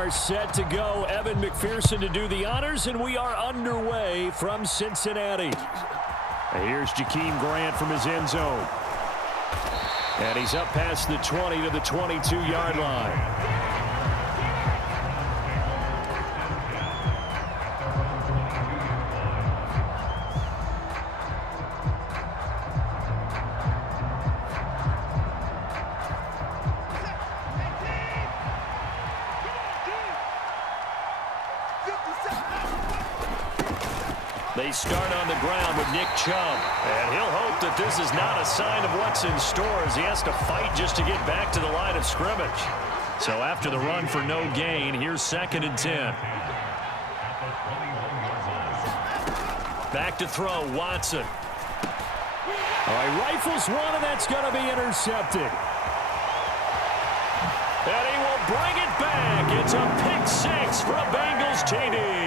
are set to go. Evan McPherson to do the honors, and we are underway from Cincinnati. Here's Jakeem Grant from his end zone. And he's up past the 20 to the 22-yard line. They start on the ground with Nick Chubb. And he'll hope that this is not a sign of what's in store as he has to fight just to get back to the line of scrimmage. So after the run for no gain, here's 2nd and 10. Back to throw, Watson. All right, rifles one, and that's going to be intercepted. And he will bring it back. It's a pick six for a Bengals TD.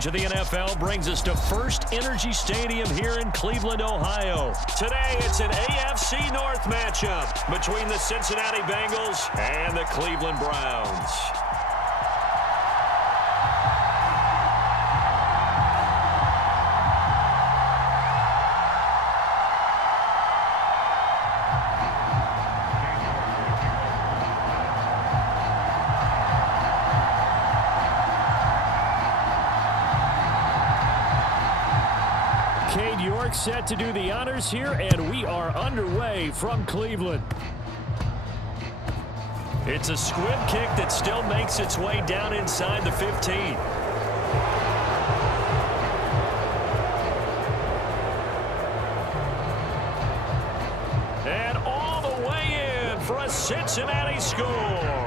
To the NFL brings us to First Energy Stadium here in Cleveland, Ohio. Today, it's an AFC North matchup between the Cincinnati Bengals and the Cleveland Browns. Set to do the honors here, and we are underway from Cleveland. It's a squib kick that still makes its way down inside the 15. And all the way in for a Cincinnati score.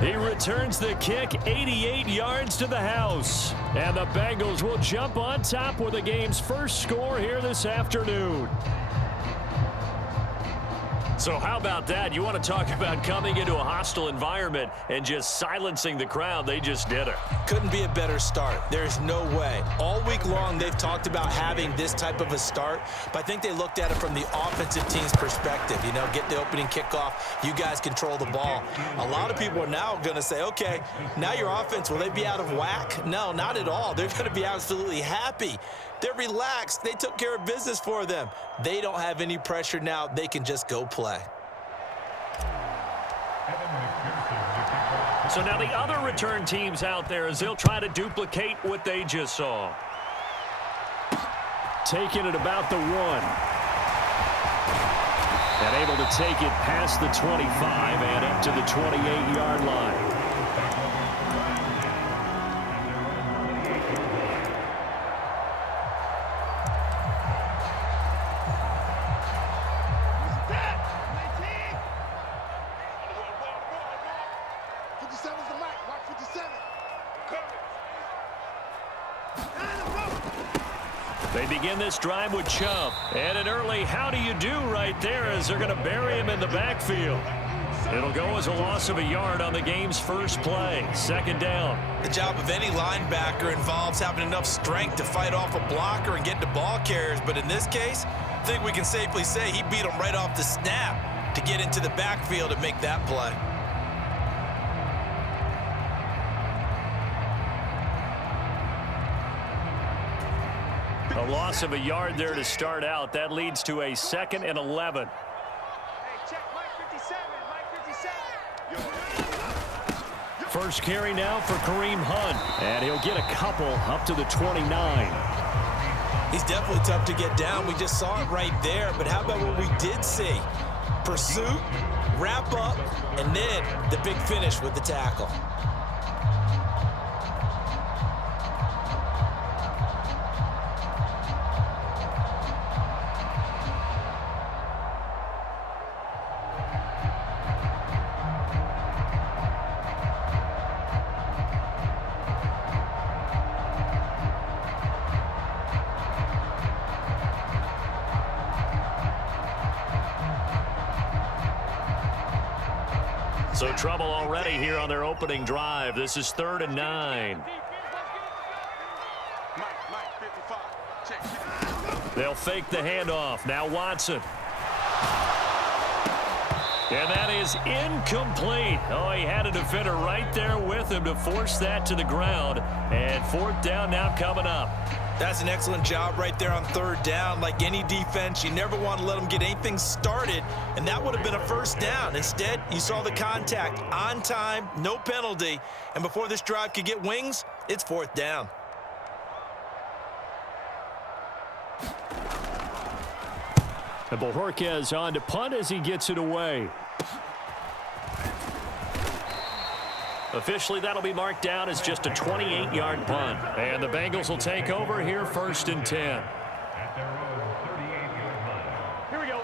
He returns the kick 88 yards to the house. And the Bengals will jump on top with the game's first score here this afternoon. So how about that? You want to talk about coming into a hostile environment and just silencing the crowd. They just did it. Couldn't be a better start. There's no way. All week long, they've talked about having this type of a start, but I think they looked at it from the offensive team's perspective. You know, get the opening kickoff. You guys control the ball. A lot of people are now going to say, okay, now your offense, will they be out of whack? No, not at all. They're going to be absolutely happy. They're relaxed. They took care of business for them. They don't have any pressure now. They can just go play. So now the other return teams out there as they'll try to duplicate what they just saw. Taking it about the 1. And able to take it past the 25 and up to the 28-yard line. They begin this drive with Chubb. And an early how do you do right there as they're going to bury him in the backfield. It'll go as a loss of a yard on the game's first play. 2nd down. The job of any linebacker involves having enough strength to fight off a blocker and get to ball carriers. But in this case, I think we can safely say he beat him right off the snap to get into the backfield and make that play. A loss of a yard there to start out. That leads to a 2nd and 11. Hey, check Mike 57, Mike 57. First carry now for Kareem Hunt. And he'll get a couple up to the 29. He's definitely tough to get down. We just saw it right there. But how about what we did see? Pursuit, wrap up, and then the big finish with the tackle. So trouble already here on their opening drive. This is 3rd and 9. They'll fake the handoff. Now Watson. And that is incomplete. Oh, he had a defender right there with him to force that to the ground. And 4th down now coming up. That's an excellent job right there on 3rd down. Like any defense, you never want to let them get anything started, and that would have been a 1st down. Instead, you saw the contact on time, no penalty, and before this drive could get wings, it's 4th down. And Bojorquez on to punt as he gets it away. Officially, that'll be marked down as just a 28-yard punt. And the Bengals will take over here 1st and 10. Here we go.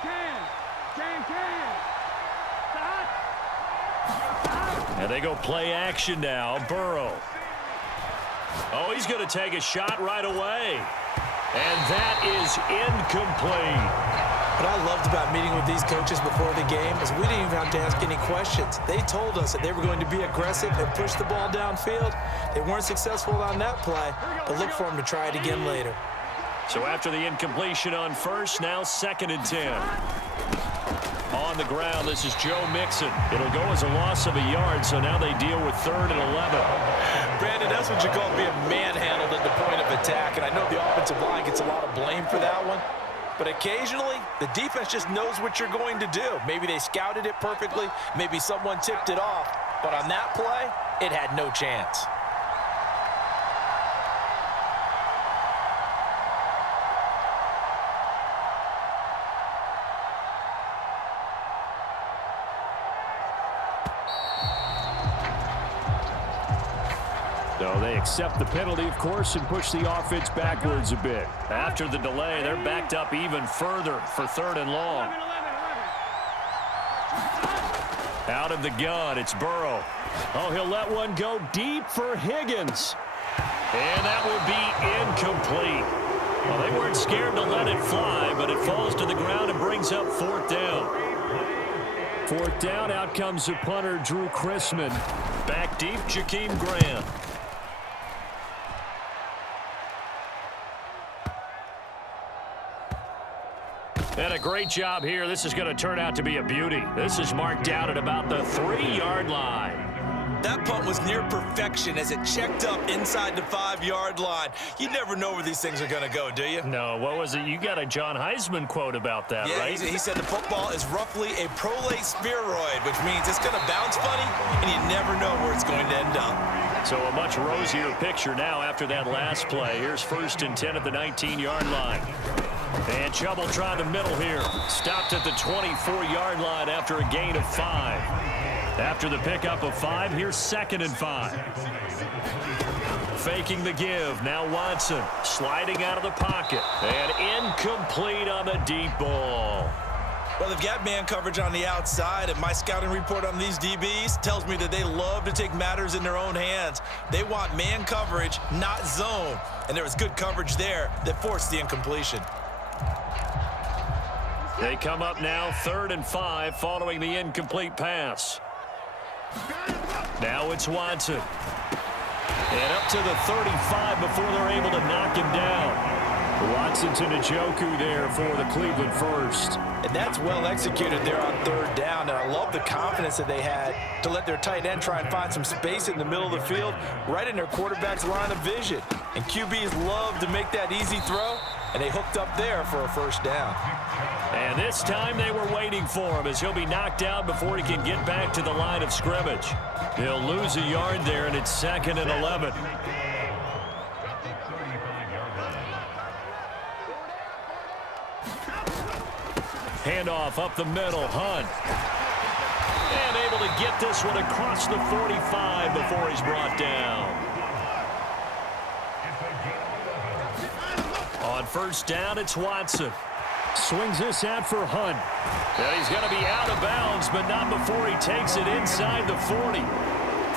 Can. Stop. And they go play action now. Burrow. Oh, he's going to take a shot right away. And that is incomplete. What I loved about meeting with these coaches before the game is we didn't even have to ask any questions. They told us that they were going to be aggressive and push the ball downfield. They weren't successful on that play, but look for them to try it again later. So after the incompletion on 1st, now 2nd and 10. On the ground, this is Joe Mixon. It'll go as a loss of a yard, so now they deal with 3rd and 11. Brandon, that's what you call being manhandled at the point of attack, and I know the offensive line gets a lot of blame for that one. But occasionally, the defense just knows what you're going to do. Maybe they scouted it perfectly. Maybe someone tipped it off. But on that play, it had no chance. So they accept the penalty, of course, and push the offense backwards a bit. After the delay, they're backed up even further for 3rd and long. Out of the gun, it's Burrow. Oh, he'll let one go deep for Higgins. And that will be incomplete. Well, they weren't scared to let it fly, but it falls to the ground and brings up 4th down. 4th down, out comes the punter, Drew Chrisman. Back deep, Jakeem Grant. And a great job here. This is going to turn out to be a beauty. This is marked down at about the 3-yard line. That punt was near perfection as it checked up inside the 5-yard line. You never know where these things are going to go, do you? No, what was it? You got a John Heisman quote about that, yeah, right? He said the football is roughly a prolate spheroid, which means it's going to bounce funny, and you never know where it's going to end up. So a much rosier picture now after that last play. Here's 1st and 10 at the 19-yard line. And Chubb try the middle here. Stopped at the 24-yard line after a gain of 5. After the pickup of 5, here's 2nd and 5. Faking the give. Now Watson sliding out of the pocket. And incomplete on the deep ball. Well, they've got man coverage on the outside, and my scouting report on these DBs tells me that they love to take matters in their own hands. They want man coverage, not zone. And there was good coverage there that forced the incompletion. They come up now 3rd and 5 following the incomplete pass. Now it's Watson. And up to the 35 before they're able to knock him down. Watson to Njoku there for the Cleveland first. And that's well executed there on 3rd down. And I love the confidence that they had to let their tight end try and find some space in the middle of the field, right in their quarterback's line of vision. And QBs love to make that easy throw, and they hooked up there for a 1st down. And this time they were waiting for him as he'll be knocked out before he can get back to the line of scrimmage. He'll lose a yard there, and it's 2nd and 11. Handoff up the middle, Hunt. And able to get this one across the 45 before he's brought down. On 1st down, it's Watson. Swings this out for Hunt. And he's going to be out of bounds, but not before he takes it inside the 40.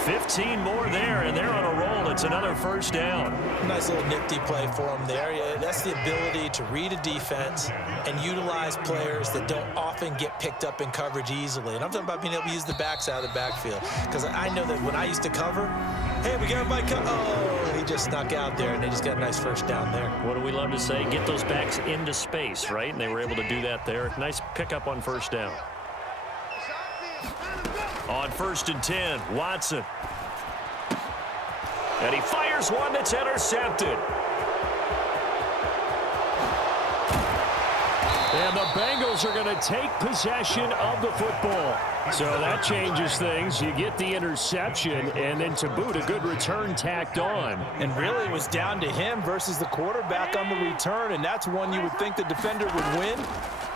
15 more there, and they're on a roll. It's another 1st down. Nice little nifty play for him there. Yeah, that's the ability to read a defense and utilize players that don't often get picked up in coverage easily. And I'm talking about being able to use the backs out of the backfield. Because I know that when I used to cover, hey, we got everybody cover. Oh, he just snuck out there, and they just got a nice 1st down there. What do we love to say? Get those backs into space, right? And they were able to do that there. Nice pickup on 1st down. On 1st and 10, Watson. And he fires one that's intercepted. And the Bengals are going to take possession of the football. So that changes things. You get the interception, and then to boot, a good return tacked on. And really, it was down to him versus the quarterback on the return, and that's one you would think the defender would win.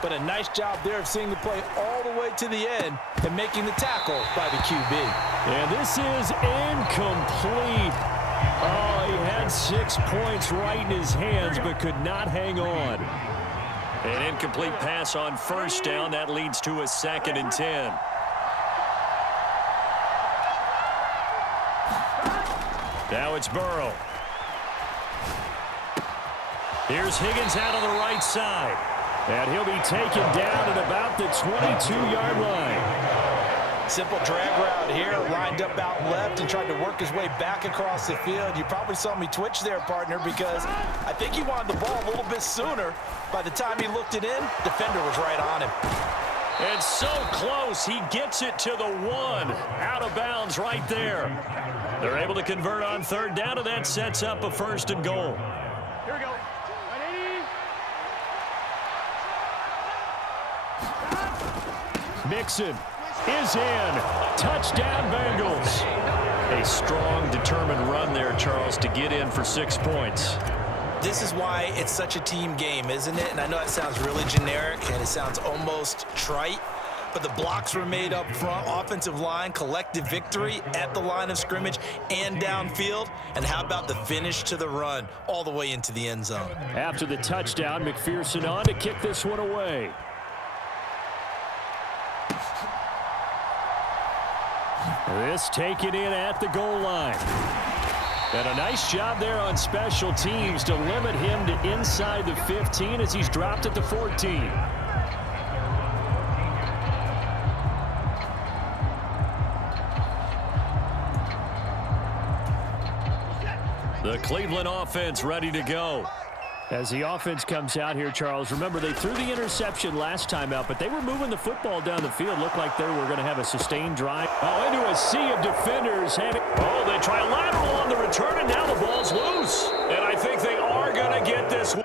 But a nice job there of seeing the play all the way to the end and making the tackle by the QB. And this is incomplete. Oh, he had 6 points right in his hands, but could not hang on. An incomplete pass on 1st down. That leads to a 2nd and 10. Now it's Burrow. Here's Higgins out on the right side. And he'll be taken down at about the 22-yard line. Simple drag route here, lined up out left and tried to work his way back across the field. You probably saw me twitch there, partner, because I think he wanted the ball a little bit sooner. By the time he looked it in, defender was right on him. And so close, he gets it to the 1. Out of bounds right there. They're able to convert on 3rd down, and that sets up a 1st and goal. Here we go. Mixon is in. Touchdown, Bengals. A strong, determined run there, Charles, to get in for 6 points. This is why it's such a team game, isn't it? And I know it sounds really generic and it sounds almost trite, but the blocks were made up front, offensive line, collective victory at the line of scrimmage and downfield. And how about the finish to the run all the way into the end zone? After the touchdown, McPherson on to kick this one away. This taken in at the goal line. And a nice job there on special teams to limit him to inside the 15 as he's dropped at the 14. The Cleveland offense ready to go. As the offense comes out here, Charles, remember they threw the interception last time out, but they were moving the football down the field. Looked like they were going to have a sustained drive. Oh, into a sea of defenders. Oh, they try lateral on the return, and now the ball's loose. And I think they are going to get this one.